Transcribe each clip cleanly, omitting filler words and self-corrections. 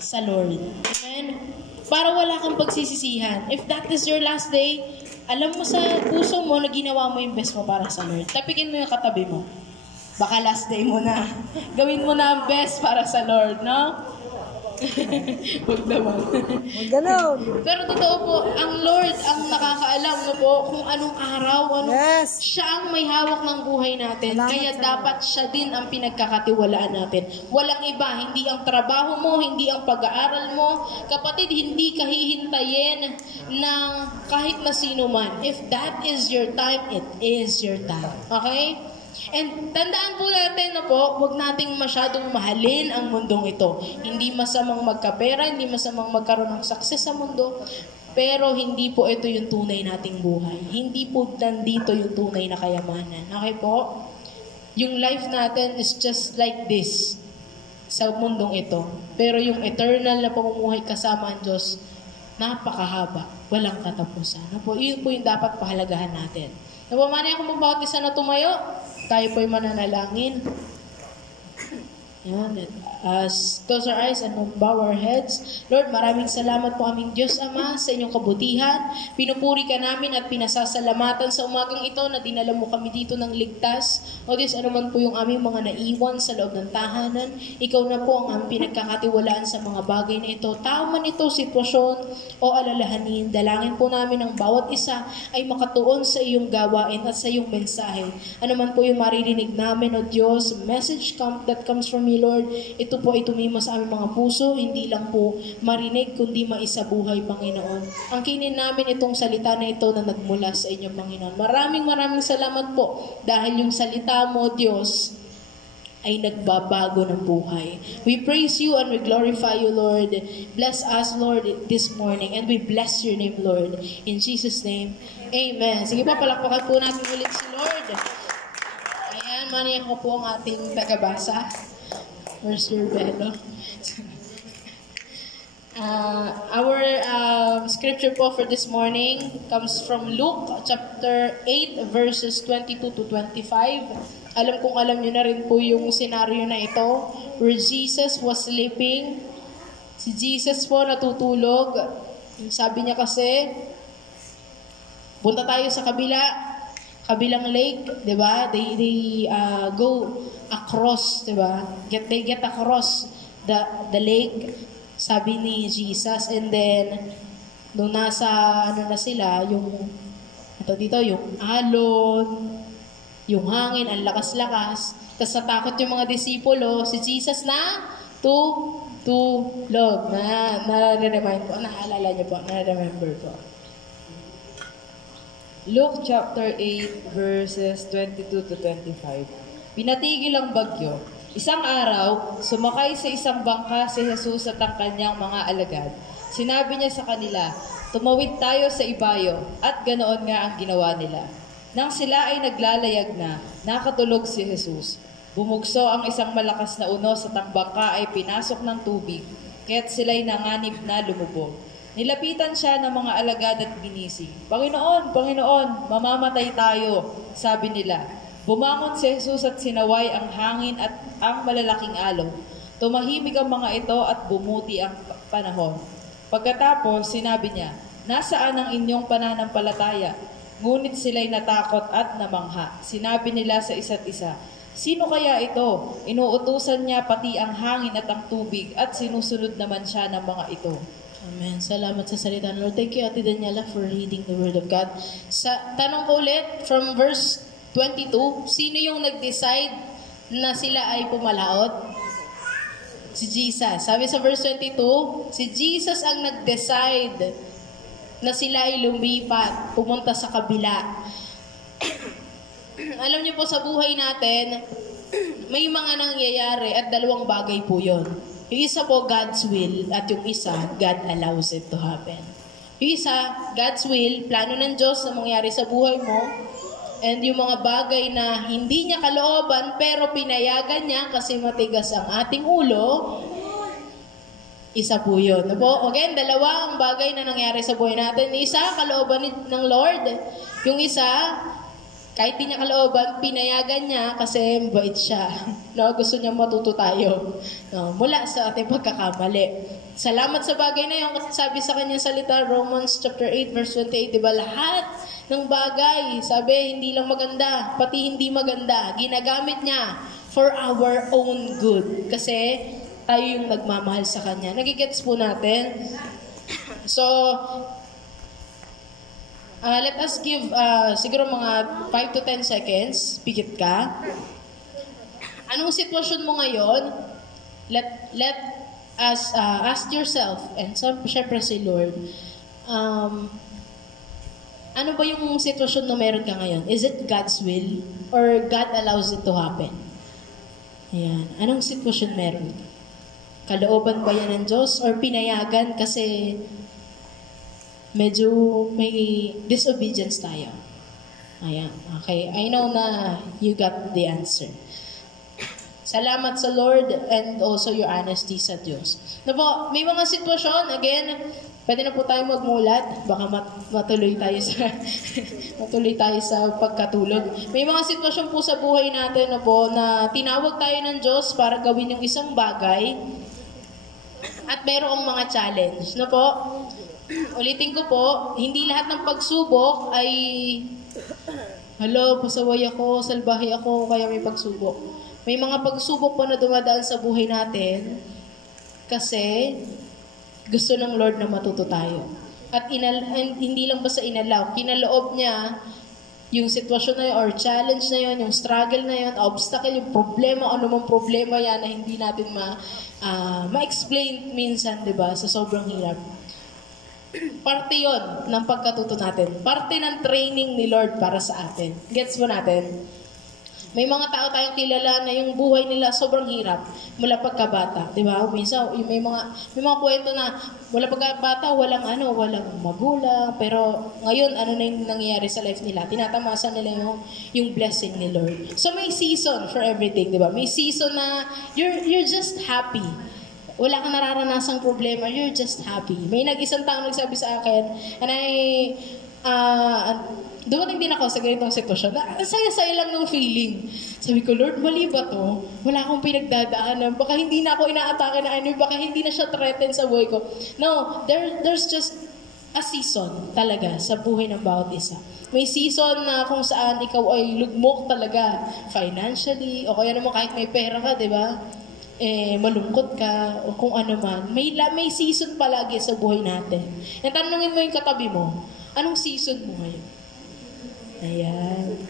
sa Lord. Amen? Para wala kang pagsisisihan. If that is your last day, alam mo sa puso mo na ginawa mo yung best mo para sa Lord. Tapikin mo yung katabi mo. Baka last day mo na. Gawin mo na ang best para sa Lord, no? Huwag naman. Huwag ganun. Pero totoo po, ang Lord ang nakakaalam no po kung anong araw, Yes. siya ang may hawak ng buhay natin. Salamat Kaya sa dapat siya din ang pinagkakatiwalaan natin. Walang iba, hindi ang trabaho mo, hindi ang pag-aaral mo. Kapatid, hindi ka hihintayin ng kahit na sino man. If that is your time, it is your time. Okay? And tandaan po natin na po, huwag nating masyadong mahalin ang mundong ito. Hindi masamang magkapera, hindi masamang magkaroon ng success sa mundo, pero hindi po ito yung tunay nating buhay. Hindi po nandito yung tunay na kayamanan. Okay po? Yung life natin is just like this sa mundong ito. Pero yung eternal na pamumuhay kasama ang Diyos, napakahaba, walang katapusan. Yun po yung dapat pahalagahan natin. Napamanay ako magbawat isa na tumayo. Tayo po'y mananalangin. Yan. Close our eyes and bow our heads. Lord, maraming salamat po aming Diyos Ama sa inyong kabutihan. Pinupuri ka namin at pinasasalamatan sa umagang ito na dinala mo kami dito ng ligtas. O Diyos, ano man po yung aming mga naiwan sa loob ng tahanan, ikaw na po ang aming pinagkakatiwalaan sa mga bagay na ito. Tao man ito, sitwasyon o alalahanin, dalangin po namin ang bawat isa ay makatuon sa iyong gawain at sa iyong mensahe. Ano man po yung maririnig namin, O Diyos, message that comes from you, Lord, ito po ay tumima sa aming mga puso, hindi lang po marinig, kundi maisabuhay, Panginoon. Ang kinin namin itong salita na ito na nagmula sa inyo, Panginoon. Maraming salamat po dahil yung salita mo, Diyos, ay nagbabago ng buhay. We praise you and we glorify you, Lord. Bless us, Lord, this morning, and we bless your name, Lord. In Jesus' name, amen. Sige po, palakpakan po natin ulit si Lord. Ayan, maniyak ko po ang ating tagabasa. Where's your bello? Our scripture po for this morning comes from Luke chapter 8 verses 22 to 25. Alam nyo na rin po yung scenario na ito where Jesus was sleeping. Si Jesus po natutulog. Sabi niya kasi, punta tayo sa kabilang lake, 'di ba? They go across, 'di ba? They get across the lake, sabi ni Jesus. And then nung nasa na sila, yung yung alon, yung hangin, ang lakas-lakas. Tapos natakot yung mga disipulo, si Jesus na tulog. Na-remind po, naalala niyo po, na-remember po. Luke chapter 8 verses 22 to 25. Pinatigil ang bagyo. Isang araw, sumakay sa isang bangka si Jesus at ang kanyang mga alagad. Sinabi niya sa kanila, tumawid tayo sa ibayo, at ganoon nga ang ginawa nila. Nang sila ay naglalayag na, nakatulog si Jesus. Bumugso ang isang malakas na unos at ang bangka ay pinasok ng tubig, kaya't sila'y nanganib na lumubog. Nilapitan siya ng mga alagad at ginising. Panginoon, mamamatay tayo, sabi nila. Bumangon si Jesus at sinaway ang hangin at ang malalaking alon. Tumahimik ang mga ito at bumuti ang panahon. Pagkatapos, sinabi niya, nasaan ang inyong pananampalataya? Ngunit sila'y natakot at namangha. Sinabi nila sa isa't isa, sino kaya ito? Inuutusan niya pati ang hangin at ang tubig at sinusunod naman siya ng mga ito. Amen. Salamat sa salita ng Lord. Thank you, Ate Daniela, for reading the Word of God. Tanong ko ulit, from verse 22, sino yung nag-decide na sila ay pumalaot? Si Jesus. Sabi sa verse 22, si Jesus ang nag-decide na sila ay lumipat, pumunta sa kabila. Alam niyo po, sa buhay natin, may mga nangyayari at dalawang bagay po yon. Yung isa po, God's will, at yung isa, God allows it to happen. Yung isa, God's will, plano ng Diyos na mangyari sa buhay mo, and yung mga bagay na hindi niya kalooban, pero pinayagan niya kasi matigas ang ating ulo, isa po yun. Again, dalawa ang bagay na nangyari sa buhay natin. Isa, kalooban ng Lord. Yung isa, Kahit di niya kalooban, pinayagan niya kasi mabait siya. No, gusto niya matuto tayo. No, mula sa ating pagkakamali. Salamat sa bagay na yun kasi sabi sa kanyang salita, Romans chapter 8 verse 28, di ba? Lahat ng bagay, sabi, hindi lang maganda, pati hindi maganda, ginagamit niya for our own good. Kasi tayo yung nagmamahal sa kanya. Nagigets po natin? So, let us give siguro mga 5 to 10 seconds. Pikit ka. Anong sitwasyon mo ngayon? Let us ask yourself, and syempre si Lord, ano ba yung sitwasyon na meron ka ngayon? Is it God's will? Or God allows it to happen? Ayan. Anong sitwasyon meron? Kalooban ba yan ng Diyos? Or pinayagan kasi medyo may disobedience tayo? Ayan. Okay. I know na you got the answer. Salamat sa Lord and also your honesty sa Diyos. Na po, may mga sitwasyon, again, pwede na po tayo magmulat. Baka matuloy tayo sa matuloy tayo sa pagkatulog. May mga sitwasyon po sa buhay natin na po na tinawag tayo ng Diyos para gawin yung isang bagay at mayroong mga challenge. Na po, ulitin ko po, hindi lahat ng pagsubok ay hello, pasaway ako, salbahe ako, kaya may pagsubok. May mga pagsubok po na dumadaan sa buhay natin kasi gusto ng Lord na matuto tayo. At hindi lang basta inalaw, kinaloob niya yung sitwasyon na yun or challenge na yun, yung struggle na yun, obstacle, yung problema, anumang problema yan na hindi natin ma-explain minsan, di ba, sa sobrang hirap. Parte yon ng pagkatuto natin. Parte ng training ni Lord para sa atin. Gets mo natin? May mga tao tayong kilala na yung buhay nila sobrang hirap mula pagkabata, 'di ba? Minsan may mga kwento na mula pagkabata walang magulang, pero ngayon ano na yung nangyayari sa life nila? Tinatamasan nila yung blessing ni Lord. So may season for everything, 'di ba? May season na you're just happy. Wala kang nararanasang problema, you're just happy. May isang tao nagsabi sa akin, and dumating din ako sa ganitong sitwasyon na saya-saya lang ng feeling. Sabi ko, Lord, mali ba to? Wala akong pinagdadaanan. Baka hindi na ako inaatake na baka hindi na siya threaten sa buhay ko. No, there's just a season talaga sa buhay ng bawat isa. May season na kung saan ikaw ay lugmok talaga financially, o kaya naman kahit may pera ka, di ba? Malungkot ka, o kung ano man. May season palagi sa buhay natin. Natanungin mo yung katabi mo, anong season mo ngayon? Ayan.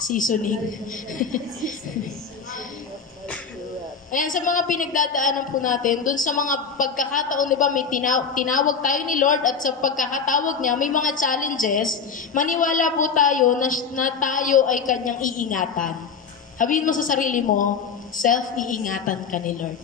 Seasoning. Ayan, sa mga pinagdadaanan po natin, dun sa mga pagkakataon, di ba, may tinawag tayo ni Lord at sa pagkakatawag niya, may mga challenges, maniwala po tayo na tayo ay kanyang iingatan. Sabihin mo sa sarili mo, self-iingatan ka ni Lord.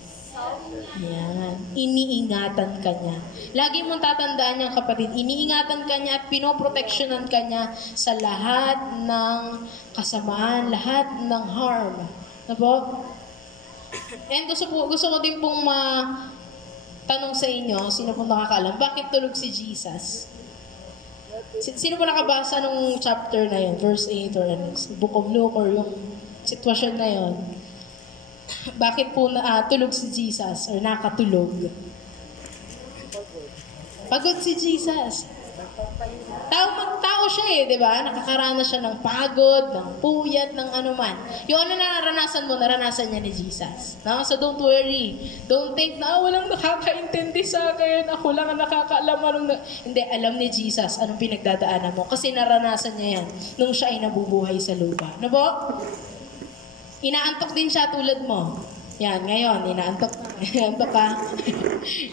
Ayan. Iniingatan ka niya. Lagi mong tatandaan niyang kapatid, iniingatan ka niya at pinoproteksyonan ka niya sa lahat ng kasamaan, lahat ng harm. Na po? And gusto ko din pong tanong sa inyo, sino pong nakakaalam, bakit tulog si Jesus? Sino po nakabasa nung chapter na yun, verse 8 or Book of Luke or yung sitwasyon na yun? Bakit po tulog si Jesus or nakatulog? Pagod si Jesus. Tao siya di ba? Nakakaranas siya ng pagod, ng puyat, ng anuman. Yung ano na naranasan niya ni Jesus. No? So don't worry. Don't think na walang nakakaintindi sa akin. Ako lang ang nakakaalam. Hindi, alam ni Jesus anong pinagdadaanan mo. Kasi naranasan niya yan nung siya ay nabubuhay sa lupa. No po? Inaantok din siya tulad mo. Yan, ngayon, inaantok ka.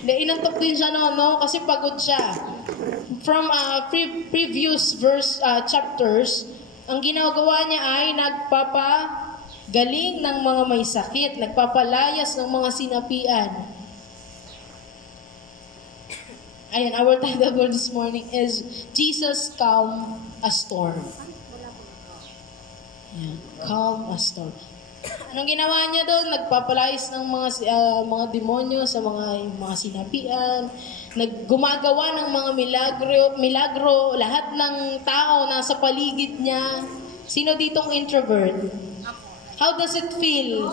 Inantok din siya no? Kasi pagod siya. From previous chapters, ang ginagawa niya ay nagpapagaling ng mga may sakit, nagpapalayas ng mga sinapian. Ayan, our title for this morning is Jesus Calm a Storm. Ayan, calm a storm. Anong ginawa niya doon? Nagpapalayas ng mga demonyo sa mga sinapian. Gumagawa ng mga milagro. Lahat ng tao nasa paligid niya. Sino ditong introvert? How does it feel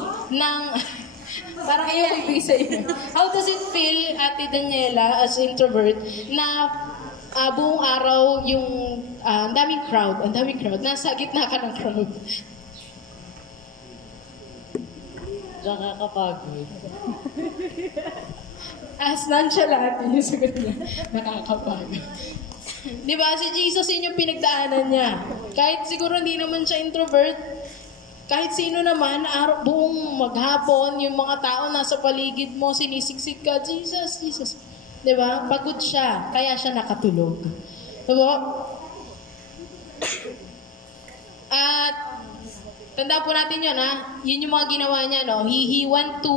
parang ayaw ibig sa'yo. How does it feel, Ate Daniela, as introvert, na buong araw yung ang daming crowd, nasa gitna ka ng crowd? Nakakapagod. As nonchalant, yung sagot niya, nakakapagod. Di ba, si Jesus yun yung pinagdaanan niya. Kahit siguro hindi naman siya introvert, kahit sino naman, buong maghapon, yung mga tao nasa paligid mo, sinisiksik ka, Jesus, Jesus. Di ba? Pagod siya, kaya siya nakatulog. Diba? At tanda po natin yun, ha? Yun yung mga ginawa niya, no? He went to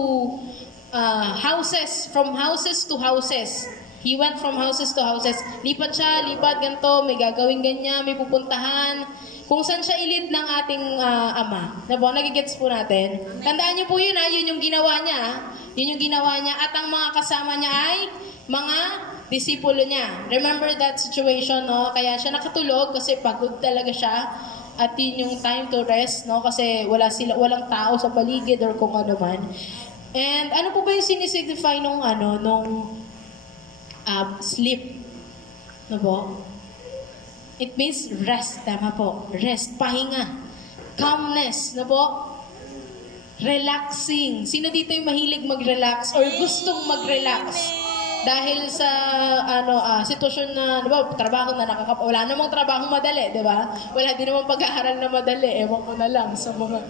from houses to houses. He went from houses to houses. Lipat siya, ganito, may gagawin ganyan, may pupuntahan. Kung saan siya ilid ng ating ama. Diba? Nagigets po natin. Tandaan niyo po yun, ha? Yun yung ginawa niya, ha? Yun yung ginawa niya. At ang mga kasama niya ay mga disipulo niya. Remember that situation, no? Kaya siya nakatulog kasi pagod talaga siya. At yun yung time to rest, no? Kasi walang tao sa paligid or kung ano man. And ano po ba yung sinisignify nung sleep? No po? It means rest, tama po. Rest, pahinga. Calmness, no po? Relaxing. Sino dito yung mahilig mag-relax or gustong mag-relax? Dahil sa sitwasyon na, di ba, trabaho na wala namang trabaho madali, di ba? Wala din namang pag-aaral na madali, ewan ko na lang sa mga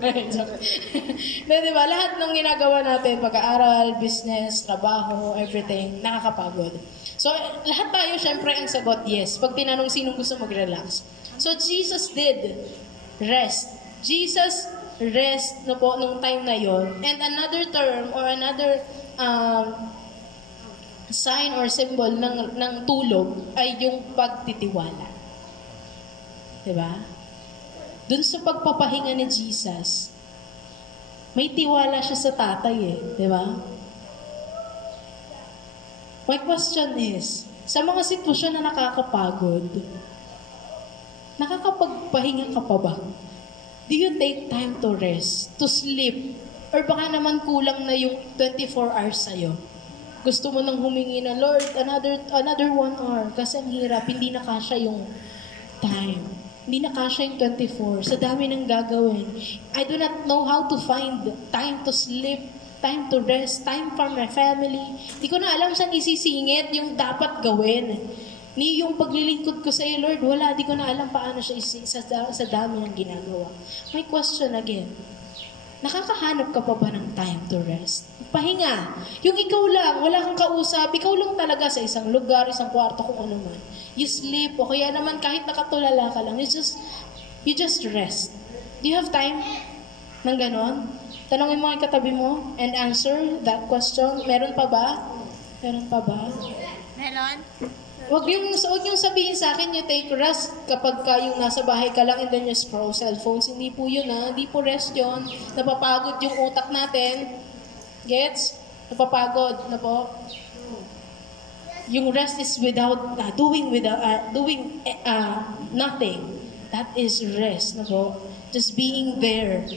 di ba? Lahat ng ginagawa natin, pag-aaral, business, trabaho, everything, nakakapagod. So, lahat tayo, syempre, ang sagot, yes. Pag tinanong sinong gusto mag-relax. So, Jesus did rest. Jesus rest na po nung time na yon. And another term or another sign or symbol ng tulog ay yung pagtitiwala. Diba? Dun sa pagpapahinga ni Jesus, may tiwala siya sa tatay eh. Diba? My question is, sa mga sitwasyon na nakakapagod, nakakapagpahinga ka pa ba? Do you take time to rest, to sleep, or baka naman kulang na yung 24 hours sa'yo? Gusto mo nang humingi na, Lord, another 1 hour. Kasi ang hirap, hindi na kasya yung time. Hindi na kasya yung 24. Sa dami ng gagawin. I do not know how to find time to sleep, time to rest, time for my family. Hindi ko na alam saan isisingit yung dapat gawin. Ni yung paglilingkod ko sa iyo, Lord, wala. Di ko na alam paano siya sa dami ng ginagawa. My question again, nakakahanap ka pa ba ng time to rest? Pahinga. Yung ikaw lang, wala kang kausap, ikaw lang talaga sa isang lugar, isang kwarto, kung ano man. You sleep, o kaya naman kahit nakatulala ka lang, you just rest. Do you have time ng ganon? Tanongin mo ang katabi mo and answer that question. Meron pa ba? Meron pa ba? Meron? Wag yung sabihin sa akin you take rest kapag yung nasa bahay ka lang and then you scroll cellphones. Hindi po yun Hindi po rest yun. Napapagod yung utak natin. Gets? Napapagod na po. Yung rest is without doing nothing. That is rest na po. Just being there.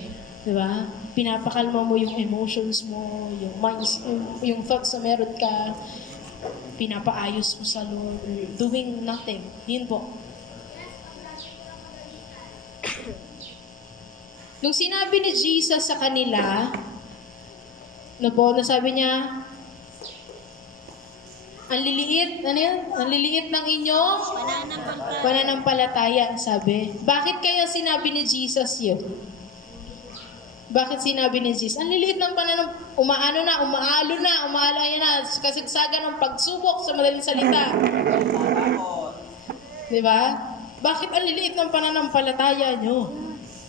Diba? Pinapakalma mo yung emotions mo, yung minds, yung thoughts na meron ka. Pinapaayos mo sa Lord, doing nothing. Yun po. Nung sinabi ni Jesus sa kanila, nasabi niya, ang liliit ng inyong pananampalataya, sabi. Bakit kaya sinabi ni Jesus yun? Bakit sinabi ni Jesus? Ang liliit ng umaalo na, kasagsagan ng pagsubok sa madaling salita. Diba? Bakit ang liliit ng pananampalataya nyo?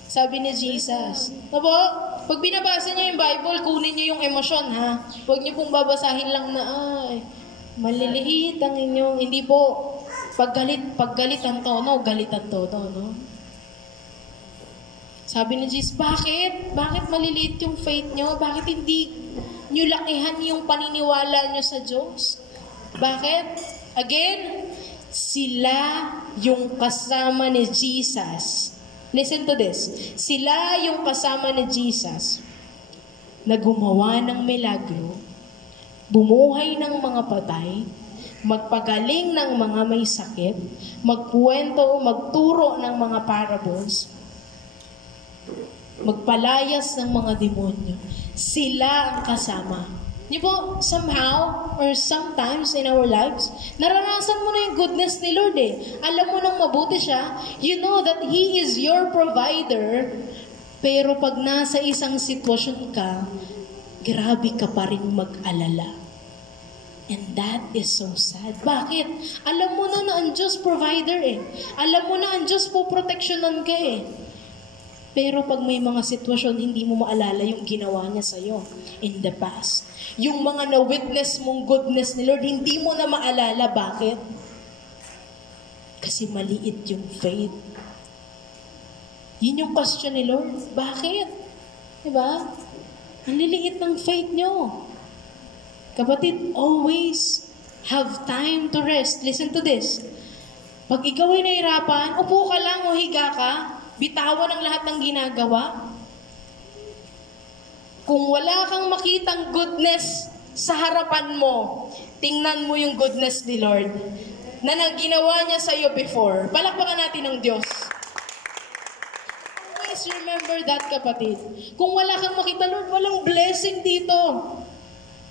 Sabi ni Jesus. Diba? Pag binabasa nyo yung Bible, kunin nyo yung emosyon, ha? Huwag nyo pong babasahin lang na, maliliit ang inyong, hindi po, paggalit ang tono, galit ang tono, no? Sabi ni Jesus, bakit? Bakit maliliit yung faith nyo? Bakit hindi nyo lakihan yung paniniwala nyo sa Diyos? Bakit? Again, sila yung kasama ni Jesus. Listen to this. Sila yung kasama ni Jesus na gumawa ng milagro, bumuhay ng mga patay, magpagaling ng mga may sakit, magkwento, magturo ng mga parables, magpalayas ng mga demonyo. Sila ang kasama. Di ba, somehow, or sometimes in our lives, naranasan mo na yung goodness ni Lord eh. Alam mo nang mabuti siya. You know that He is your provider. Pero pag nasa isang sitwasyon ka, grabe ka pa rin mag-alala. And that is so sad. Bakit? Alam mo na ang Diyos provider eh. Alam mo na ang Diyos po proteksyonan ka eh. Pero pag may mga sitwasyon, hindi mo maalala yung ginawa niya sa'yo in the past. Yung mga na-witness mong goodness ni Lord, hindi mo na maalala. Bakit? Kasi maliit yung faith. Yun yung question ni Lord. Bakit? Diba? Ang liliit ng faith nyo. Kapatid, always have time to rest. Listen to this. Pag ikaw ay nahirapan, upo ka lang o higa ka, bitawan ang lahat ng ginagawa. Kung wala kang makitang goodness sa harapan mo, tingnan mo yung goodness ni Lord na nang ginawa niya sa iyo before. Palakpakan natin ng Diyos. Always remember that, kapatid. Kung wala kang makita, Lord, walang blessing dito.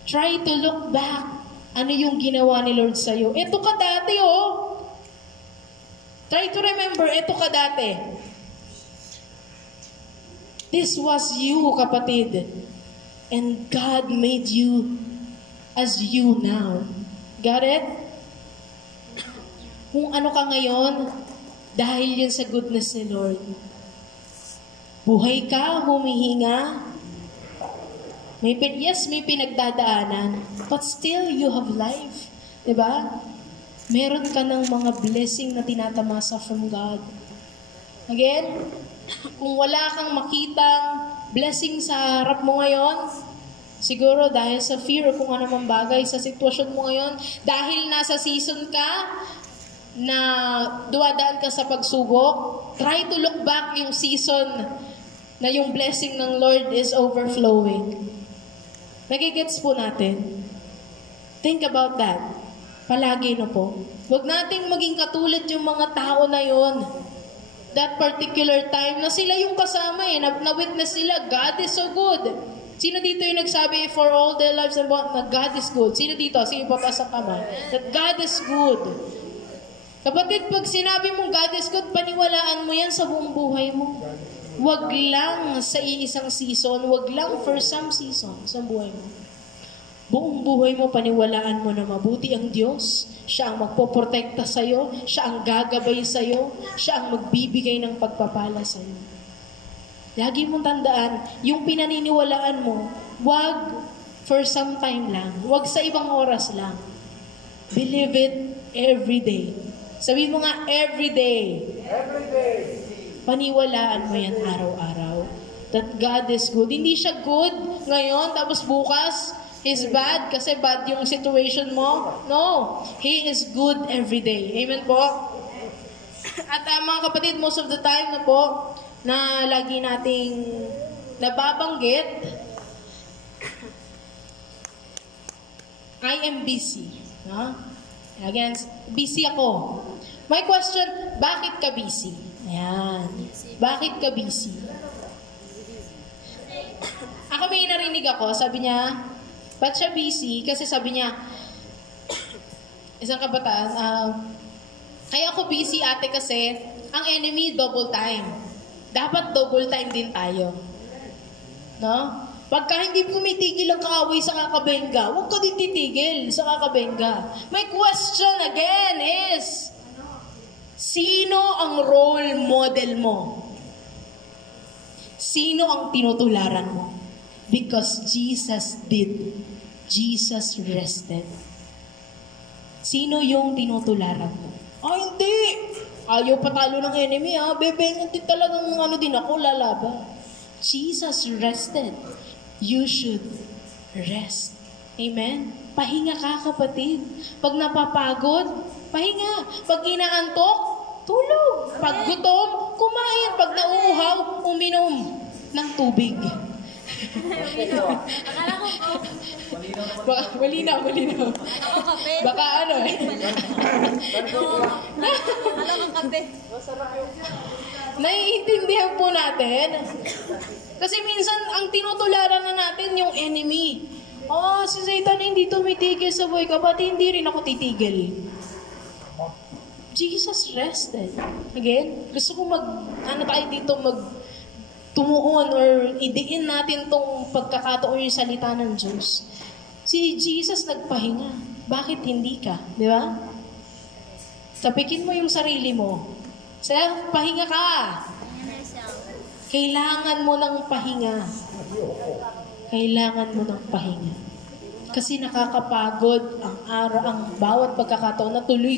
Try to look back. Ano yung ginawa ni Lord sa iyo? Ito ka dati, oh. Try to remember, ito ka dati. This was you, kapatid. And God made you as you now. Got it? Kung ano ka ngayon, dahil yun sa goodness ni Lord. Buhay ka, humihinga. May pinagdadaanan. But still, you have life. Diba? Meron ka ng mga blessing na tinatamasa from God. Again, kung wala kang makitang blessing sa harap mo ngayon, siguro dahil sa fear o kung ano mang bagay sa sitwasyon mo ngayon, dahil nasa season ka na duwadaan ka sa pagsubok, try to look back yung season na yung blessing ng Lord is overflowing. Nagigets po natin. Think about that. Palagi na po. Huwag nating maging katulad yung mga tao na yon. That particular time na sila yung kasama eh, na-witness nila, God is so good. Sino dito yung nagsabi, for all their lives and what, na God is good? Sino dito? Sige, pataas ang kamay. That God is good. Kapatid, pag sinabi mong God is good, paniwalaan mo yan sa buong buhay mo. Wag lang sa iisang season, wag lang for some season sa buhay mo. Buong buhay mo, paniwalaan mo na mabuti ang Diyos. Siya ang magpoprotekta sa'yo. Siya ang gagabay sa'yo. Siya ang magbibigay ng pagpapala sa'yo. Lagi mong tandaan, yung pinaniniwalaan mo, wag for some time lang. Wag sa ibang oras lang. Believe it every day. Sabihin mo nga, every day. Every day. Paniwalaan mo yan araw-araw. That God is good. Hindi siya good ngayon, tapos bukas, He's bad kasi bad yung situation mo. No. He is good every day. Amen po? At mga kapatid, most of the time na po, na lagi nating nababanggit, I am busy. No? Again, busy ako. My question, bakit ka busy? Ayan. Bakit ka busy? Ako may narinig ako, sabi niya, ba't siya busy? Kasi sabi niya, isang kabataan, kaya ako busy ate kasi, ang enemy double time. Dapat double time din tayo. No? Pagka hindi pumitigil ang kaaway sa kakabenga, huwag ka din titigil sa kakabenga. My question again is, sino ang role model mo? Sino ang tinutularan mo? Because Jesus did. Jesus rested. Sino yung tinutularan mo? Hindi! ayaw patalo ng enemy, bebengan din talagang din ako, lalaban. Jesus rested. You should rest. Amen? Pahinga ka, kapatid. Pag napapagod, pahinga. Pag inaantok, tulog. Pag gutom, kumain. Pag nauuhaw, uminom ng tubig. Akala ko po. Malinaw. Ako kape. Baka Akala ko kape. naiintindihan po natin. Kasi minsan, ang tinutularan na natin yung enemy. Si Satan hindi tumitigil sa buhay ko, pati hindi rin ako titigil. Jesus rested. Again, gusto ko tumuon or idiin natin tong pagkakataon yung salita ng Diyos. Si Jesus nagpahinga. Bakit hindi ka? Di ba? Tapikin mo yung sarili mo. Pahinga ka. Kailangan mo ng pahinga. Kailangan mo ng pahinga. Kasi nakakapagod ang bawat pagkakataon na tuloy.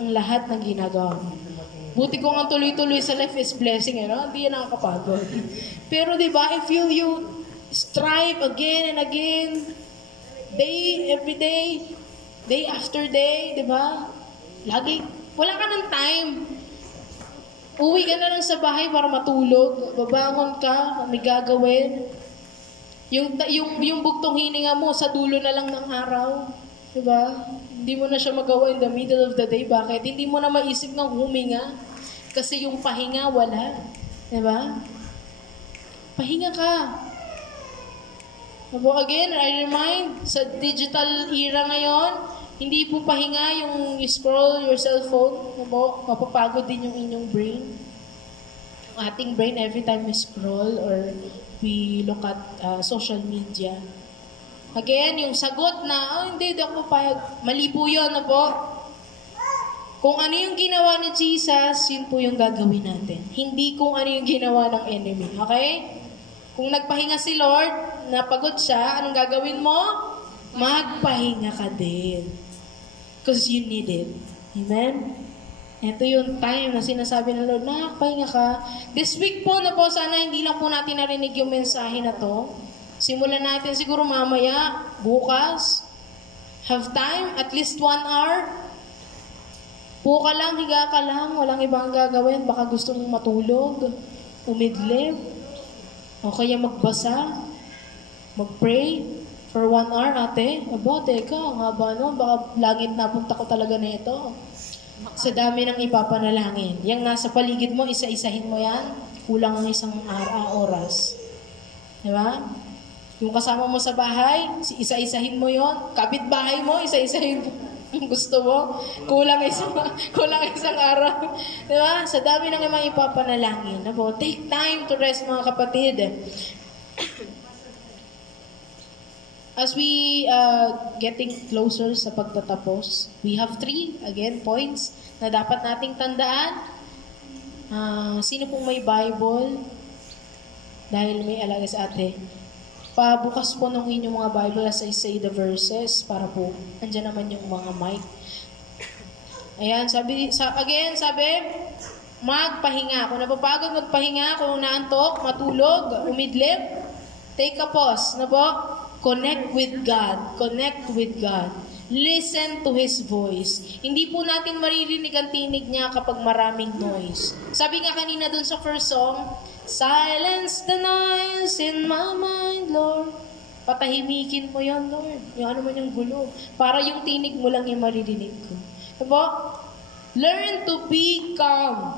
Ang lahat ng ginagawa mo. Buti kung ang tuloy-tuloy sa life is blessing, hindi yan nakakapagod. Pero diba, if you strive again and again, every day, day after day, diba? Lagi, wala ka ng time. Uwi ka na lang sa bahay para matulog. Babangon ka, may gagawin. Yung bugtong hininga mo sa dulo na lang ng araw. Diba? Hindi mo na siya magawa in the middle of the day. Bakit? Hindi mo na maisip ng huminga. Kasi yung pahinga, wala. Diba? Pahinga ka. Again, I remind, sa digital era ngayon, hindi po pahinga yung scroll your cellphone. Mapapagod din yung inyong brain. Ang ating brain every time we scroll or we look at social media. Again, yung sagot na, hindi ako papayag. Mali po yun, Kung ano yung ginawa ni Jesus, yun po yung gagawin natin. Hindi kung ano yung ginawa ng enemy. Okay? Kung nagpahinga si Lord, napagod siya, anong gagawin mo? Magpahinga ka din. Because you need it. Amen? Ito yung time na sinasabi ng Lord, pahinga ka. This week po sana hindi lang po natin narinig yung mensahe na to. Simulan natin siguro mamaya, bukas. Have time, at least 1 hour. Puka lang, higa ka lang, walang ibang gagawin. Baka gusto mong matulog, umidlip, o kaya magbasa, mag-pray for 1 hour, ate. Teka, ang haba nun, baka langit napunta ko talaga na ito. Sa dami ng ipapanalangin. Yang nasa paligid mo, isa-isahin mo yan. Kulang ang isang oras. Diba? Yung kasama mo sa bahay, isa-isahin mo yon. Kapit-bahay mo, isa-isahin mo. Gusto mo? Kulang isang araw. Diba? Sa dami ng mga ipapanalangin. Take time to rest, mga kapatid. As we getting closer sa pagtatapos, we have 3, again, points na dapat nating tandaan. Sino pong may Bible? Dahil may alaga sa ate. Pabukas po ng inyong mga Bible as I say the verses para po andyan naman yung mga mic. Ayan, sabi, magpahinga. Kung napapagod, magpahinga. Kung naantok, matulog, umidlip, take a pause. Connect with God. Connect with God. Listen to His voice. Hindi po natin maririnig ang tinig niya kapag maraming noise. Sabi nga kanina dun sa first song, silence the noise in my mind, Lord. Patahimikin mo yan, Lord. Yung ano man yung gulo. Para yung tinig mo lang yung maririnig ko. Learn to be calm.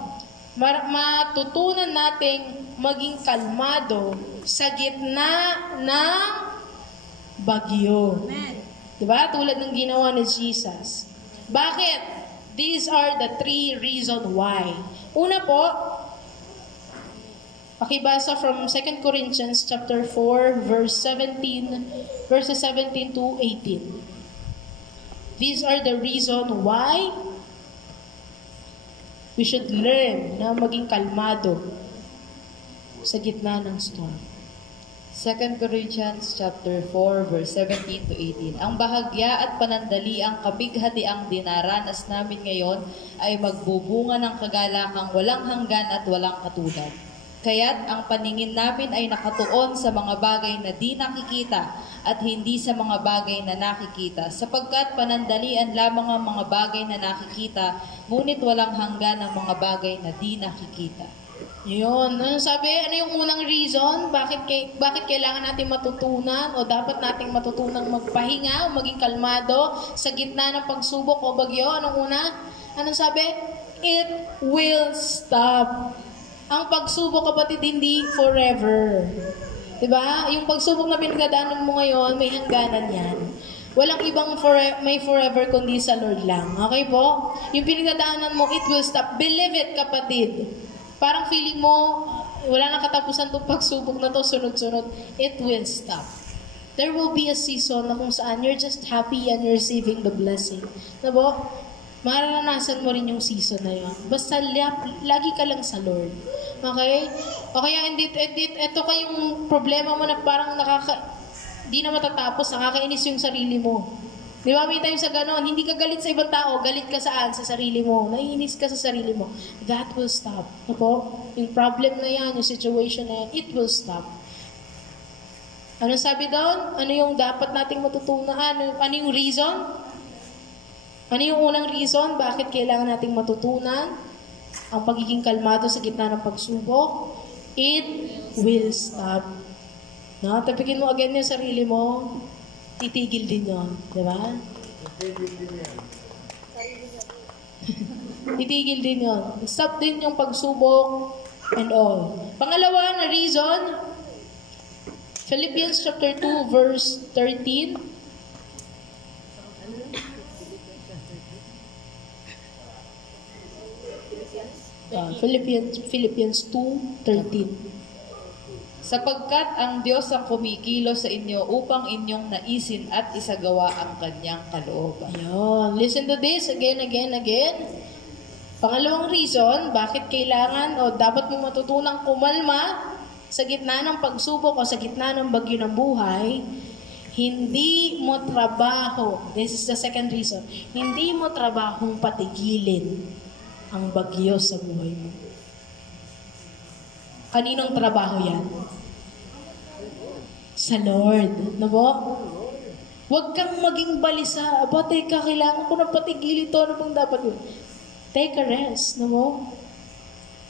Matutunan nating maging kalmado sa gitna ng bagyo. Amen. Diba? Tulad ng ginawa ni Jesus. Bakit? These are the 3 reasons why. Una po, pakibasa from 2 Corinthians chapter 4, verses 17 to 18. These are the reasons why we should learn na maging kalmado sa gitna ng storm. 2 Corinthians chapter 4 verse 17 to 18. Ang bahagya at panandali ang kabighatiang dinaranas namin ngayon ay magbubunga ng kagalakang walang hanggan at walang katulad. Kaya't ang paningin namin ay nakatuon sa mga bagay na di nakikita at hindi sa mga bagay na nakikita, sapagkat panandalian lamang ang mga bagay na nakikita, ngunit walang hanggan ang mga bagay na di nakikita. Yun. Ano sabi? Ano yung unang reason? Bakit kailangan natin matutunan o dapat nating matutunang magpahinga o maging kalmado sa gitna ng pagsubok o bagyo? Anong una? Anong sabi? It will stop. Ang pagsubok, kapatid, hindi forever. Diba? Yung pagsubok na pinagdadaanan mo ngayon, may hangganan yan. Walang ibang may forever kundi sa Lord lang. Okay po? Yung pinagdadaanan mo, it will stop. Believe it, kapatid. Parang feeling mo, wala nang katapusan itong pagsubok na to, sunod-sunod. It will stop. There will be a season na kung saan you're just happy and you're receiving the blessing. Diba? Mararanasan mo rin yung season na yun. Basta lagi ka lang sa Lord. Okay? O kaya ito kayong problema mo na parang di na matatapos, nakakainis yung sarili mo. Di ba, may time sa ganon, hindi ka galit sa ibang tao, galit ka saan? Sa sarili mo. Naiinis ka sa sarili mo. That will stop. Ako? Yung problem na yan, yung situation na yan, it will stop. Ano sabi doon? Ano yung dapat nating matutunan? Ano yung reason? Ano yung unang reason? Bakit kailangan nating matutunan ang pagiging kalmado sa gitna ng pagsubok? It will stop. No? Tapikin mo again yung sarili mo. Titigil din yun. Diba? Titigil din yun. Stop din yung pagsubok and all. Pangalawa na reason, Philippians chapter 2 verse 13. Philippians 2:13. Sapagkat ang Diyos ang kumikilos sa inyo upang inyong naisin at isagawa ang kanyang kalooban. Ayun. Listen to this again. Pangalawang reason, bakit kailangan o dapat mo matutunang kumalma sa gitna ng pagsubok o sa gitna ng bagyo ng buhay, hindi mo trabaho. This is the second reason. Hindi mo trabahong patigilin ang bagyo sa buhay mo. Kaninong trabaho yan? Sa Lord. No po? Huwag kang maging balisa. Aba, teka, kailangan ko na patigilin ito. Ano bang dapat yun? Take a rest. No po?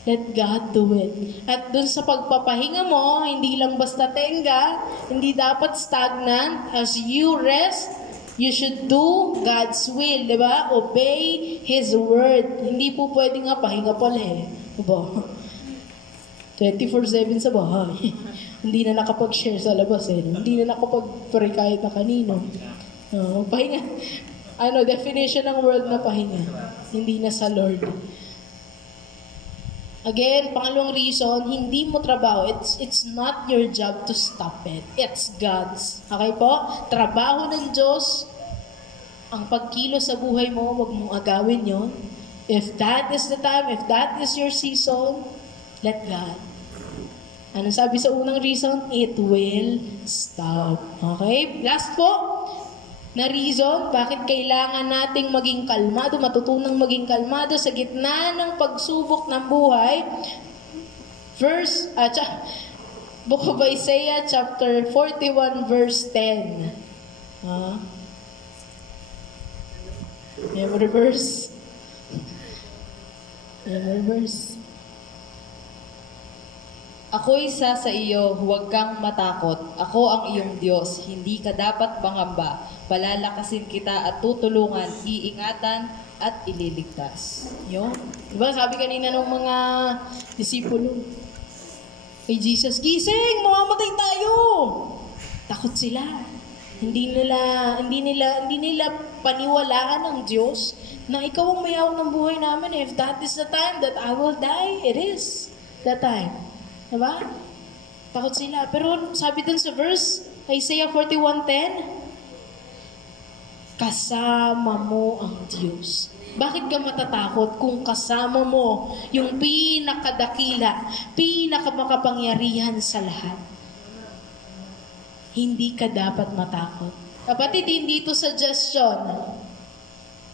Let God do it. At dun sa pagpapahinga mo, hindi lang basta tenga, hindi dapat stagnant. As you rest, you should do God's will, di ba? Obey His word. Hindi po pwedeng pahinga pala eh. Diba? 24/7 sa bahay. Hindi na nakapag-share sa labas eh. Hindi na nakapag-pray kahit na kanino. Pahinga. Definition ng word na pahinga. Hindi na sa Lord. Again, pangalawang reason, hindi mo trabaho. It's not your job to stop it. It's God's. Okay po? Trabaho ng Diyos. Ang pagkilos sa buhay mo, huwag mong agawin yon. If that is the time, if that is your season, let God. Ano sabi sa unang reason? It will stop. Okay? Last po, na reason, bakit kailangan nating maging kalmado, matutunang maging kalmado sa gitna ng pagsubok ng buhay. Book of Isaiah, chapter 41, verse 10. Memory verse. Ako'y isa sa iyo, huwag kang matakot. Ako ang iyong Diyos, hindi ka dapat mangamba. Palalakasin kita at tutulungan, iingatan at ililigtas. Yun. Diba sabi kanina ng mga disipulo, kay Jesus, gising! Mamamatay tayo! Takot sila. Hindi nila paniwalaan ng Diyos na ikaw ang may hawak ng buhay namin. If that is the time that I will die, it is that time. Diba? Takot sila. Pero sabi dun sa verse, Isaiah 41:10, kasama mo ang Diyos. Bakit ka matatakot kung kasama mo yung pinakadakila, pinakamakapangyarihan sa lahat? Hindi ka dapat matakot. Kapatid, hindi ito suggestion.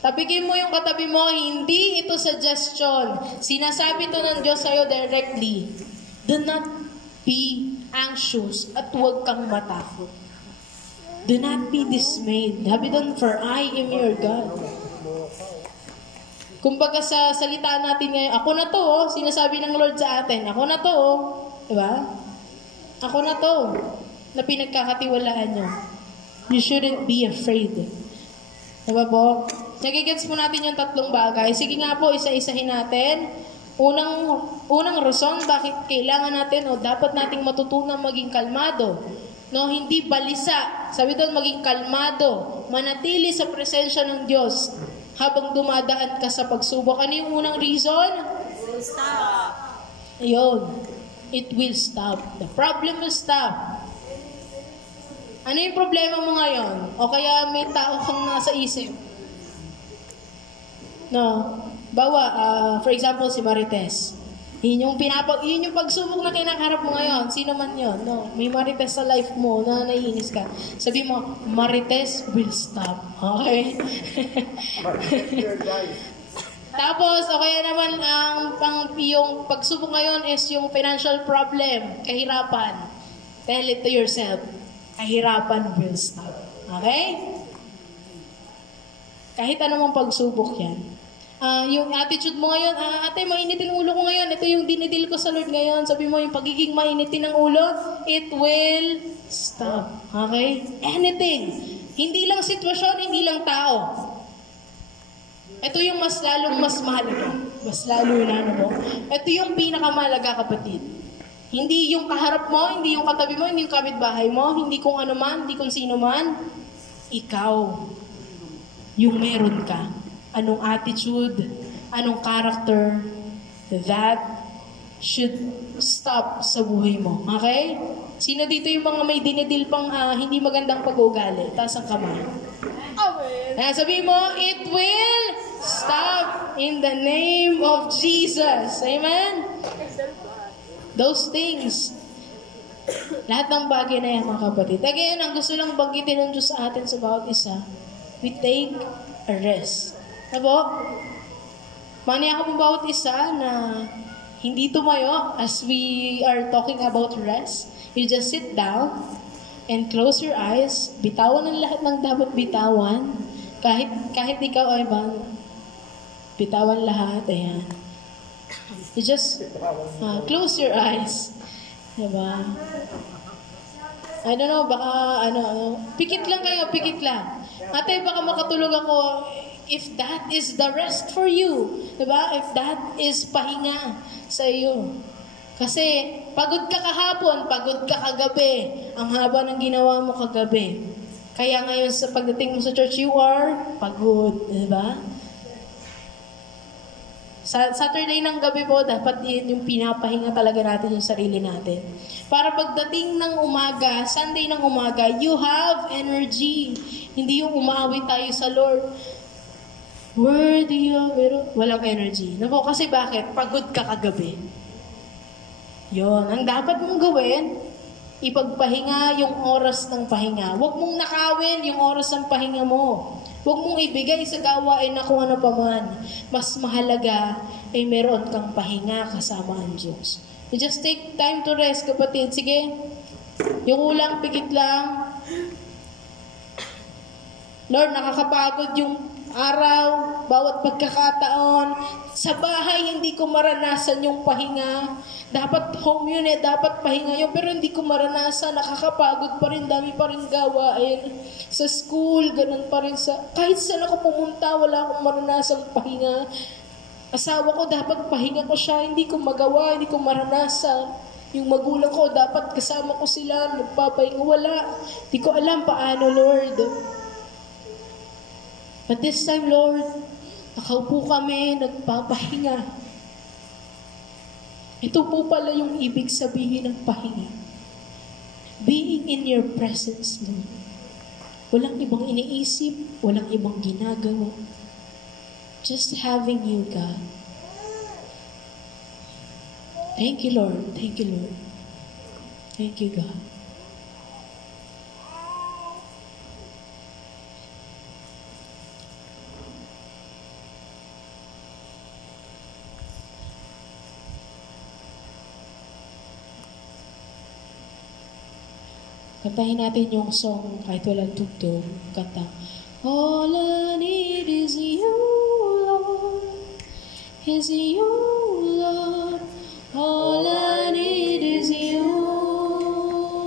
Tabikin mo yung katabi mo, hindi ito suggestion. Sinasabi ito ng Diyos sa'yo directly. Do not be anxious at huwag kang matakot. Do not be dismayed. Sabi doon, for I am your God. Kumbaga sa salita natin ngayon, ako na to, sinasabi ng Lord sa atin, ako na to, diba? Ako na to, na pinagkakatiwalaan nyo. You shouldn't be afraid. Diba po? Nagigets po natin yung tatlong bagay. Sige nga po, isa-isahin natin. Unang rason, bakit kailangan natin o dapat nating matutunan maging kalmado. No, hindi balisa. Sabi doon, maging kalmado. Manatili sa presensya ng Diyos habang dumadaan ka sa pagsubok. Ano yung unang reason? Stop. Ayun. It will stop. The problem will stop. Ano yung problema mo ngayon? O kaya may tao kang nasa isip? No. For example, si Marites. Yun yung pagsubok na kinakaharap mo ngayon. Sino man yun? No. May Marites sa life mo na naiinis ka. Sabi mo, Marites will stop. Okay? Tapos, o kaya naman, yung pagsubok ngayon is yung financial problem, kahirapan. Tell it to yourself. Kahirapan will stop. Okay? Kahit anumang pagsubok yan. Yung attitude mo ngayon, ate, mainitin ang ulo ko ngayon. Ito yung dinidil ko sa Lord ngayon. Sabi mo, yung pagiging mainitin ng ulo, it will stop. Okay? Anything. Hindi lang sitwasyon, hindi lang tao. Ito yung mas mahalaga. Mas lalo na, mo. Ito yung pinakamahalaga, kapatid. Hindi yung kaharap mo, hindi yung katabi mo, hindi yung kapitbahay mo, hindi kung ano man, hindi kung sino man. Ikaw, yung meron ka. Anong attitude, anong character, that should stop sa buhay mo. Okay? Sino dito yung mga may dinidil pang hindi magandang pag-uugali? Taas ang kamay. Sabihin mo, it will stop in the name of Jesus. Amen? Those things. Lahat ng bagay na yan, mga kapatid. Again, ang gusto lang banggitin ng Diyos sa atin sa bawat isa, we take a rest. Sabo? Maniya ko po bawat isa na hindi tumayo as we are talking about rest. You just sit down and close your eyes. Bitawan ang lahat ng dapat bitawan. Kahit ikaw ay bitawan lahat. Ayan. You just close your eyes. Diba? I don't know, baka pikit lang kayo, pikit lang. Ate, baka makatulog ako. If that is the rest for you, diba? If that is pahinga sa iyo. Kasi pagod ka kahapon, pagod ka kagabi. Ang haba ng ginawa mo kagabi. Kaya ngayon sa pagdating mo sa church, you are pagod, diba? Sa Saturday ng gabi po, dapat yun yung pinapahinga talaga natin yung sarili natin. Para pagdating ng umaga, Sunday ng umaga, you have energy. Hindi yung umawit tayo sa Lord. Pero walang energy. Kasi bakit? Pagod ka kagabi. Yon, ang dapat mong gawin, ipagpahinga yung oras ng pahinga. Huwag mong nakawin yung oras ng pahinga mo. Huwag mong ibigay sa gawain na kung ano pa man. Mas mahalaga ay meron kang pahinga kasama ang Diyos. You just take time to rest, kapatid. Sige, yung ulang, pikit lang. Lord, nakakapagod yung araw, bawat pagkakataon. Sa bahay, hindi ko maranasan yung pahinga. Dapat home yun dapat pahinga yun. Pero hindi ko maranasan, nakakapagod pa rin, dami pa rin gawain. Sa school, ganun pa rin kahit saan ako pumunta, wala akong maranasang pahinga. Asawa ko, dapat pahinga ko siya, hindi ko magawa, hindi ko maranasan. Yung magulang ko, dapat kasama ko sila, nagpapahinga, wala. Hindi ko alam paano, Lord. But this time, Lord, nakaupo kami, nagpapahinga. Ito po pala yung ibig sabihin ng pahinga. Being in your presence, Lord. Walang ibang iniisip, walang ibang ginagawa. Just having you, God. Thank you, Lord. Thank you, Lord. Thank you, God. Kantahin natin yung song kahit walang tugtog. Kanta. All I need is you, Lord. Is you, Lord. All